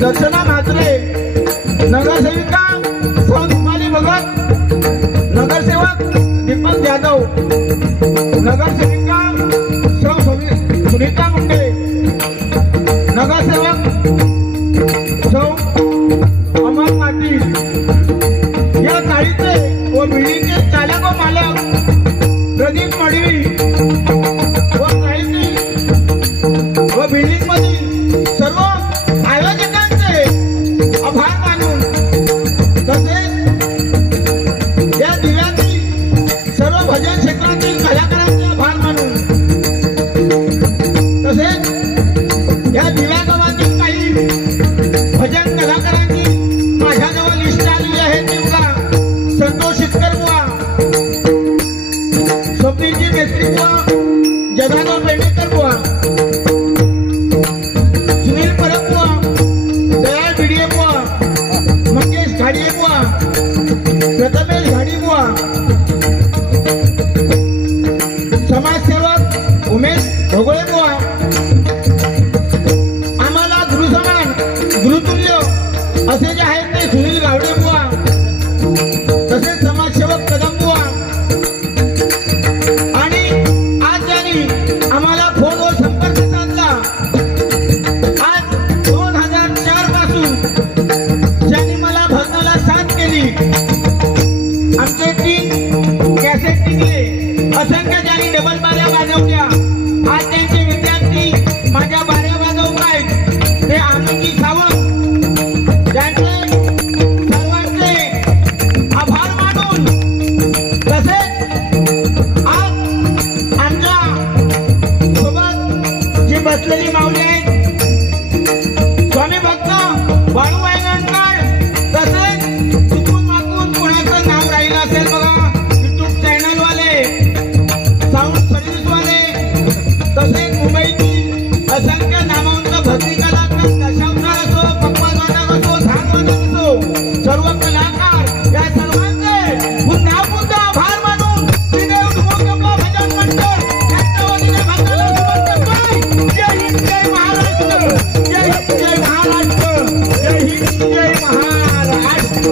दर्शना म्हात्रे, नगरसेविका सौ दीपाली भगत, नगरसेवक दीपक जाधव, नगरसेविका सौ सुनीता मुंडे, नगरसेवक सौ अमर पाटील या गाडीचे व बिल्डिंगचे चालक व मालक प्रदीप मडवी व गाडीतील व बिल्डिंग मधील सर्व आयोजकांचे आभार मानून तसेच या दिव्यातील सर्व भजन क्षेत्रातील कलाकारांचे आभार मानून तसेच या दिव्या गावातील काही भजन कलाकारांची माझ्याजवळ लिस्ट आलेली आहे ती बघा. संतोष शितकर बुवा, स्वप्नीलजी मेस्त्री बुवा, जगाराम पेडणेकर बुवा, सुनील परब बुवा, दयाळ भिडिये बुवा, मंगेश घाडिये बुवा, प्रथमेश घाडी बुवा, समाजसेवक उमेश भोगळे बुवा, आम्हाला गुरुसमान गुरुतुल्य असे जे आहेत ते सुनील गावडे बुवा, तसेच समाजसेवक कदम बुवा आणि आज ज्यांनी आम्हाला फोनवर संपर्क साधला, आज 2004 पासून ज्यांनी मला भजनाला साथ केली, आमचे 3 कॅसेट टिकले, असंख्य ज्यांनी डबल बाऱ्या वाजवल्या, आज त्यांचे विद्यार्थी माझ्या बाऱ्या वाजवत आहेत ते आनंदी सावंत, त्यांचे सर्वांचे आभार मानून तसेच आज आमच्या सोबत जी बसलेली माऊली आहेत स्वामी भक्त बाळू वायगणकर, तसेच चुकून मागून कोणाचं नाव राहिलं असेल बघा, युट्यूब चॅनल वाले, साऊंड सर्व्हिस वाले, तसेच मुंबईतील असंख्य नामवंत भक्ती कलाकार, दशावतार असो, पप्पा वादक असो, धान वादक असो, सर्व कलाकार या सर्वांचे पुन्हा पुन्हा आभार मानून श्रीदेव धुमकंबा भजन मंडळ यांच्या वतीने भक्ताला समर्पित करतो. जय हिंद, जय महाराष्ट्र, जय हिंद, जय महाराष्ट्र, जय हिंद, जय महाराष्ट्र.